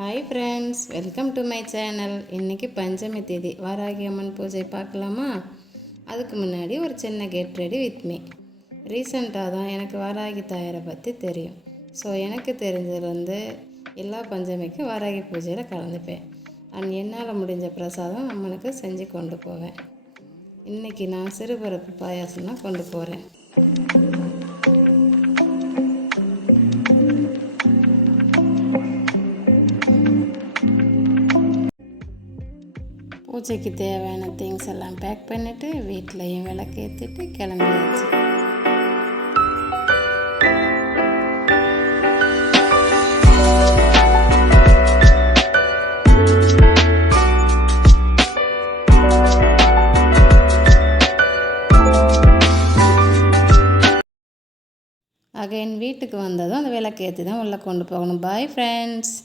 Hi friends, welcome to my channel. இன்றைக்கி பஞ்சமி தேதி, வாராகி அம்மன் பூஜை பார்க்கலாமா? அதுக்கு முன்னாடி ஒரு சின்ன கெட் ரெடி வித் மீ. ரீசெண்டாக தான் எனக்கு வாராகி தாயாரை பற்றி தெரியும். ஸோ எனக்கு தெரிஞ்சது எல்லா பஞ்சமிக்கும் வாராகி பூஜையில் கலந்துப்பேன். என்னால் முடிஞ்ச பிரசாதம் அம்மனுக்கு செஞ்சு கொண்டு போவேன். இன்றைக்கி நான் சிறுபருப்பு பாயாசம் தான் கொண்டு போகிறேன். பூஜைக்கு தேவையான திங்ஸ் எல்லாம் பேக் பண்ணிவிட்டு வீட்லேயும் விளக்கு ஏற்றிட்டு கிளம்பியாச்சு. அகைன் வீட்டுக்கு வந்ததும் அந்த விளக்கு ஏற்றி தான் உள்ளே கொண்டு போகணும். Bye friends.